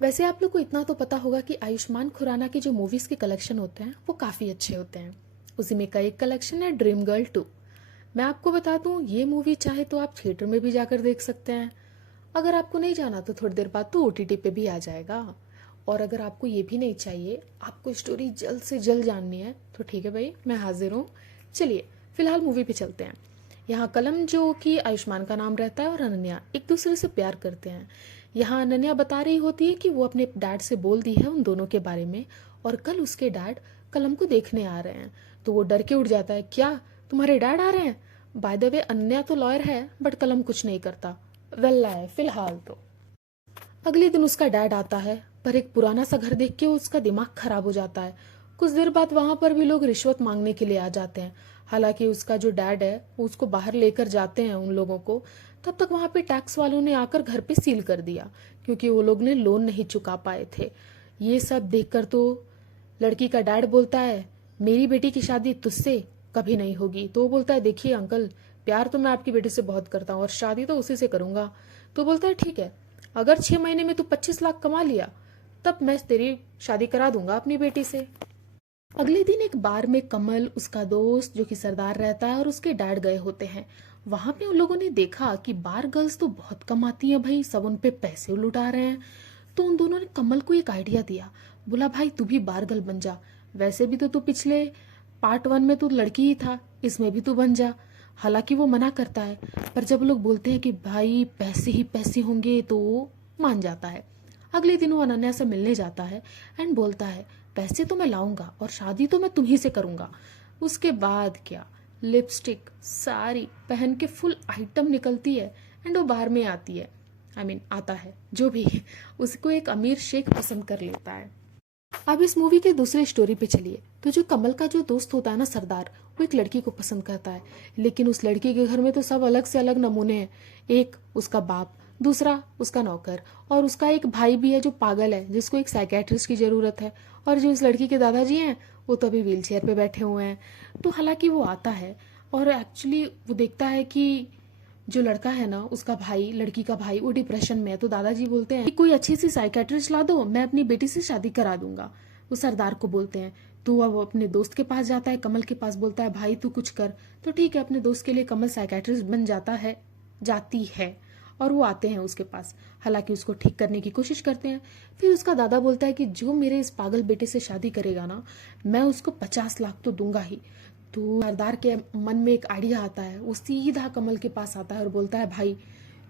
वैसे आप लोग को इतना तो पता होगा कि आयुष्मान खुराना के जो मूवीज़ के कलेक्शन होते हैं वो काफ़ी अच्छे होते हैं। उसी में का एक कलेक्शन है ड्रीम गर्ल 2। मैं आपको बता दूं, ये मूवी चाहे तो आप थिएटर में भी जाकर देख सकते हैं। अगर आपको नहीं जाना तो थोड़ी देर बाद तो ओटीटी पे भी आ जाएगा। और अगर आपको ये भी नहीं चाहिए, आपको स्टोरी जल्द से जल्द जाननी है, तो ठीक है भाई, मैं हाजिर हूँ। चलिए फिलहाल मूवी पे चलते हैं। यहाँ कलम जो कि आयुष्मान का नाम रहता है और अनन्या एक दूसरे से प्यार करते हैं। यहाँ अनन्या बता रही होती है कि वो अपने डैड से बोल दी है उन दोनों के बारे में, और कल उसके डैड कलम को देखने आ रहे हैं। तो वो डर के उठ जाता है, क्या तुम्हारे डैड आ रहे हैं? बाय द वे अनन्या तो लॉयर है बट कलम कुछ नहीं करता। वेल है फिलहाल तो। अगले दिन उसका डैड आता है, पर एक पुराना सा घर देख के उसका दिमाग खराब हो जाता है। कुछ देर बाद वहां पर भी लोग रिश्वत मांगने के लिए आ जाते हैं। हालांकि उसका जो डैड है वो उसको बाहर लेकर जाते हैं उन लोगों को। तब तक वहां पे टैक्स वालों ने आकर घर पे सील कर दिया, क्योंकि वो लोग ने लोन नहीं चुका पाए थे। ये सब देखकर तो लड़की का डैड बोलता है, मेरी बेटी की शादी तुझसे कभी नहीं होगी। तो वो बोलता है, देखिए अंकल, प्यार तो मैं आपकी बेटी से बहुत करता हूँ और शादी तो उसी से करूंगा। तो बोलता है, ठीक है, अगर 6 महीने में तू 25 लाख कमा लिया तब मैं तेरी शादी करा दूंगा अपनी बेटी से। अगले दिन एक बार में कमल, उसका दोस्त जो कि सरदार रहता है, और उसके डैड गए होते हैं। वहां पे उन लोगों ने देखा कि बार गर्ल्स तो बहुत कमाती हैं भाई, सब उन पे पैसे लुटा रहे हैं। तो उन दोनों ने कमल को एक आइडिया दिया। बोला, भाई तू भी बार गर्ल बन जा। वैसे भी तो तू पिछले पार्ट 1 में तू लड़की ही था, इसमें भी तू बन जा। हालांकि वो मना करता है, पर जब लोग बोलते हैं कि भाई पैसे ही पैसे होंगे तो वो मान जाता है। अगले दिन वो अनन्या से मिलने जाता है एंड बोलता है, पैसे तो मैं लाऊंगा और शादी तो मैं तुम्ही से करूंगा। उसके बाद क्या, लिपस्टिक सारी पहन के फुल आइटम निकलती है एंड वो बाहर में आती है। आता है जो भी, उसको एक अमीर शेख पसंद कर लेता है। अब इस मूवी के दूसरे स्टोरी पे चलिए। तो जो कमल का जो दोस्त होता है ना, सरदार, वो एक लड़की को पसंद करता है। लेकिन उस लड़की के घर में तो सब अलग से अलग नमूने हैं। एक उसका बाप, दूसरा उसका नौकर, और उसका एक भाई भी है जो पागल है, जिसको एक साइकेट्रिस्ट की जरूरत है। और जो उस लड़की के दादाजी हैं वो तो अभी व्हील चेयर पे बैठे हुए हैं। तो हालांकि वो आता है और एक्चुअली वो देखता है कि जो लड़का है ना, उसका भाई, लड़की का भाई, वो डिप्रेशन में है। तो दादाजी बोलते हैं कि कोई अच्छी सी साइकेट्रिस्ट ला दो, मैं अपनी बेटी से शादी करा दूंगा। वो सरदार को बोलते हैं। तो अब वो अपने दोस्त के पास जाता है, कमल के पास, बोलता है, भाई तू कुछ कर। तो ठीक है, अपने दोस्त के लिए कमल साइकेट्रिस्ट बन जाता है, जाती है, और वो आते हैं उसके पास। हालांकि उसको ठीक करने की कोशिश करते हैं। फिर उसका दादा बोलता है कि जो मेरे इस पागल बेटे से शादी करेगा ना, मैं उसको 50 लाख तो दूंगा ही। तो सरदार के मन में एक आइडिया आता है। वो सीधा कमल के पास आता है और बोलता है, भाई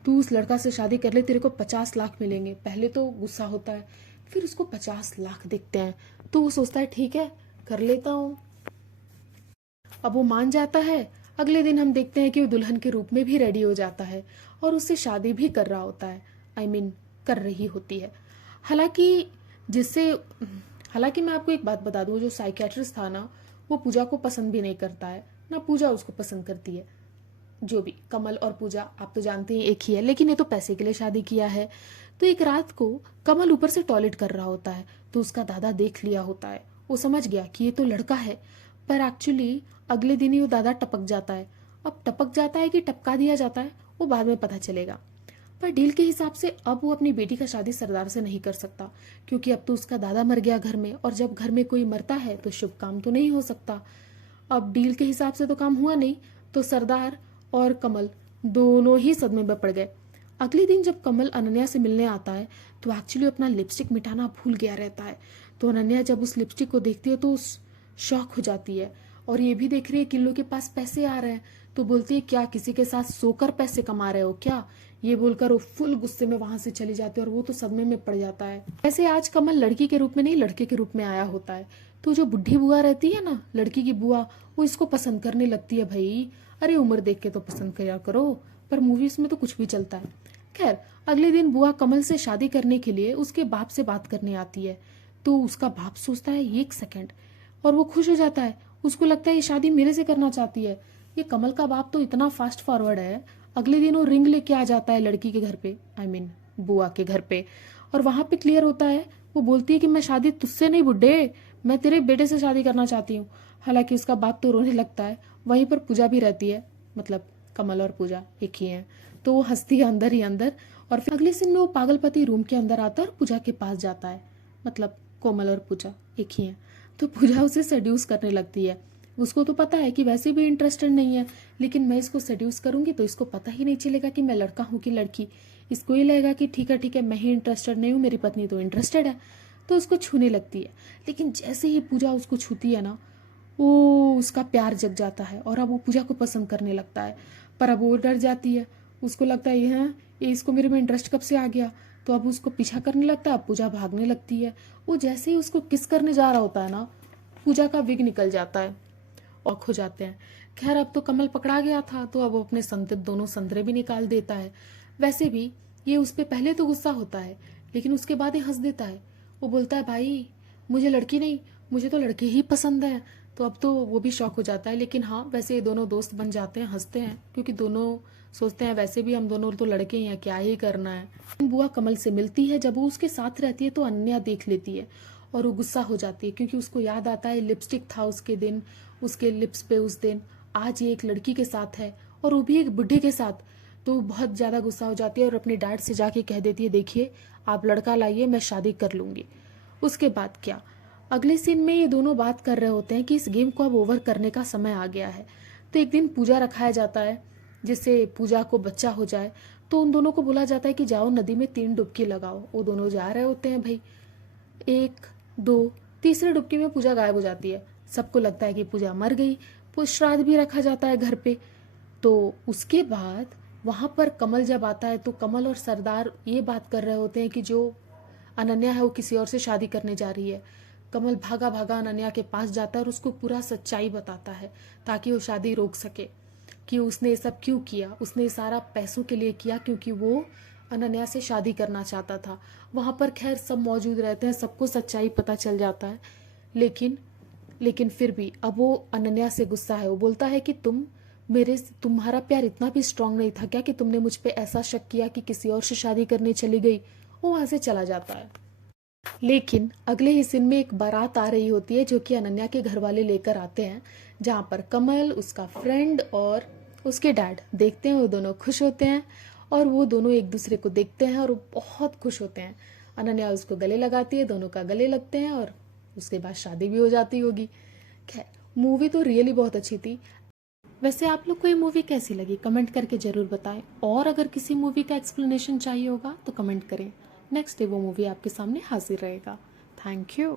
तू उस लड़का से शादी कर ले, तेरे को 50 लाख मिलेंगे। पहले तो गुस्सा होता है, फिर उसको 50 लाख दिखते हैं तो वो सोचता है, ठीक है, कर लेता हूँ। अब वो मान जाता है। अगले दिन हम देखते हैं कि वो दुल्हन के रूप में भी रेडी हो जाता है और उससे शादी भी कर रहा होता है। कर रही होती है। हालांकि जिससे हालांकि मैं आपको एक बात बता दूं, जो साइकेट्रिस्ट था ना, वो पूजा को पसंद भी नहीं करता है, ना पूजा उसको पसंद करती है। जो भी, कमल और पूजा आप तो जानते हैं एक ही है, लेकिन ये तो पैसे के लिए शादी किया है। तो एक रात को कमल ऊपर से टॉयलेट कर रहा होता है, तो उसका दादा देख लिया होता है। वो समझ गया कि ये तो लड़का है, पर एक्चुअली अगले दिन ही वो दादा टपक जाता है। अब टपक जाता है कि टपका दिया जाता है, वो बाद में पता चलेगा। पर डील के हिसाब से अब वो अपनी बेटी का शादी सरदार से नहीं कर सकता, क्योंकि अब तो उसका दादा मर गया घर में, और जब घर में कोई मरता है तो शुभ काम तो नहीं हो सकता। अब डील के हिसाब से तो काम हुआ नहीं। तो सरदार और कमल दोनों ही सदमे में पड़ गए। अगले दिन जब कमल अनन्या से मिलने आता है, तो एक्चुअली अपना लिपस्टिक मिटाना भूल गया रहता है। तो अनन्या जब उस लिपस्टिक को देखती है तो उस शॉक हो जाती है, और ये भी देख रही है कि इन लोग के पास पैसे आ रहे हैं। तो बोलती है, क्या किसी के साथ सोकर पैसे कमा रहे हो क्या? ये बोलकर वो फुल गुस्से में वहां से चली जाती है और वो तो सदमे में पड़ जाता है। वैसे आज कमल लड़की के रूप में नहीं, लड़के के रूप में आया होता है। तो जो बुढ़ी बुआ रहती है ना, लड़की की बुआ, वो इसको पसंद करने लगती है। भाई अरे उम्र देख के तो पसंद किया करो, पर मूवीज में तो कुछ भी चलता है। खैर, अगले दिन बुआ कमल से शादी करने के लिए उसके बाप से बात करने आती है। तो उसका बाप सोचता है, 1 सेकंड, और वो खुश हो जाता है। उसको लगता है ये शादी मेरे से करना चाहती है। ये कमल का बाप तो इतना फास्ट फॉरवर्ड है। अगले दिन वो रिंग लेके आ जाता है लड़की के घर पे, बुआ के घर पे, और वहां पे क्लियर होता है। वो बोलती है कि मैं शादी तुझसे नहीं बुड्ढे, मैं तेरे बेटे से शादी करना चाहती हूँ। हालांकि उसका बाप तो रोने लगता है। वहीं पर पूजा भी रहती है, मतलब कमल और पूजा एक ही हैं। तो वो हंसती है अंदर ही अंदर, और फिर अगले सीन में वो पागलपति रूम के अंदर आता है और पूजा के पास जाता है, मतलब कोमल और पूजा एक ही है। तो पूजा उसे सेड्यूस करने लगती है। उसको तो पता है कि वैसे भी इंटरेस्टेड नहीं है, लेकिन मैं इसको सेड्यूस करूंगी तो इसको पता ही नहीं चलेगा कि मैं लड़का हूँ कि लड़की। इसको ही लगेगा कि ठीक है मैं ही इंटरेस्टेड नहीं हूँ, मेरी पत्नी तो इंटरेस्टेड है। तो उसको छूने लगती है, लेकिन जैसे ही पूजा उसको छूती है ना, वो उसका प्यार जग जाता है और अब वो पूजा को पसंद करने लगता है। पर अब वो डर जाती है, उसको लगता है ये इसको मेरे में इंटरेस्ट कब से आ गया। तो अब उसको पीछा करने लगता है, अब पूजा भागने लगती है। वो जैसे ही उसको किस करने जा रहा होता है ना, पूजा का विग निकल जाता है और खो जाते हैं। खैर अब तो कमल पकड़ा गया था, तो अब वो अपने दोनों संतरे भी निकाल देता है। वैसे भी ये उस पर पहले तो गुस्सा होता है, लेकिन उसके बाद ये हंस देता है। वो बोलता है भाई मुझे लड़की नहीं, मुझे तो लड़के ही पसंद है। तो अब तो वो भी शौक हो जाता है। लेकिन हाँ, वैसे ये दोनों दोस्त बन जाते हैं, हंसते हैं, क्योंकि दोनों सोचते हैं वैसे भी हम दोनों तो लड़के ही हैं, क्या ही करना है। बुआ कमल से मिलती है, जब वो उसके साथ रहती है तो अनन्या देख लेती है और वो गुस्सा हो जाती है, क्योंकि उसको याद आता है लिपस्टिक था उसके दिन, उसके लिप्स पे उस दिन। आज ये एक लड़की के साथ है और वो भी एक बुढ़े के साथ। तो बहुत ज़्यादा गुस्सा हो जाती है और अपने डैड से जाके कह देती है देखिए आप लड़का लाइए, मैं शादी कर लूँगी। उसके बाद क्या, अगले सीन में ये दोनों बात कर रहे होते हैं कि इस गेम को अब ओवर करने का समय आ गया है। तो एक दिन पूजा रखाया जाता है जिससे पूजा को बच्चा हो जाए। तो उन दोनों को बोला जाता है कि जाओ नदी में 3 डुबकी लगाओ। वो दोनों जा रहे होते हैं भाई, 1 2 तीसरे डुबकी में पूजा गायब हो जाती है। सबको लगता है कि पूजा मर गई। श्राद्ध भी रखा जाता है घर पे। तो उसके बाद वहां पर कमल जब आता है तो कमल और सरदार ये बात कर रहे होते हैं कि जो अनन्या है वो किसी और से शादी करने जा रही है। कमल भागा भागा अनन्या के पास जाता है और उसको पूरा सच्चाई बताता है ताकि वो शादी रोक सके, कि उसने ये सब क्यों किया। उसने ये सारा पैसों के लिए किया, क्योंकि वो अनन्या से शादी करना चाहता था। वहाँ पर खैर सब मौजूद रहते हैं, सबको सच्चाई पता चल जाता है। लेकिन लेकिन फिर भी अब वो अनन्या से गुस्सा है। वो बोलता है कि तुम्हारा प्यार इतना भी स्ट्रांग नहीं था क्या कि तुमने मुझ पे ऐसा शक किया कि किसी और से शादी करने चली गई। वो वहाँ से चला जाता है। लेकिन अगले ही सीन में एक बारात आ रही होती है जो कि अनन्या के घर वाले लेकर आते हैं, जहाँ पर कमल, उसका फ्रेंड और उसके डैड देखते हैं। वो दोनों खुश होते हैं और वो दोनों एक दूसरे को देखते हैं और वो बहुत खुश होते हैं। अनन्या उसको गले लगाती है, दोनों का गले लगते हैं और उसके बाद शादी भी हो जाती होगी। खैर मूवी तो रियली बहुत अच्छी थी। वैसे आप लोग को ये मूवी कैसी लगी कमेंट करके ज़रूर बताएं, और अगर किसी मूवी का एक्सप्लेनेशन चाहिए होगा तो कमेंट करें। नेक्स्ट डे वो मूवी आपके सामने हाजिर रहेगा। Thank you.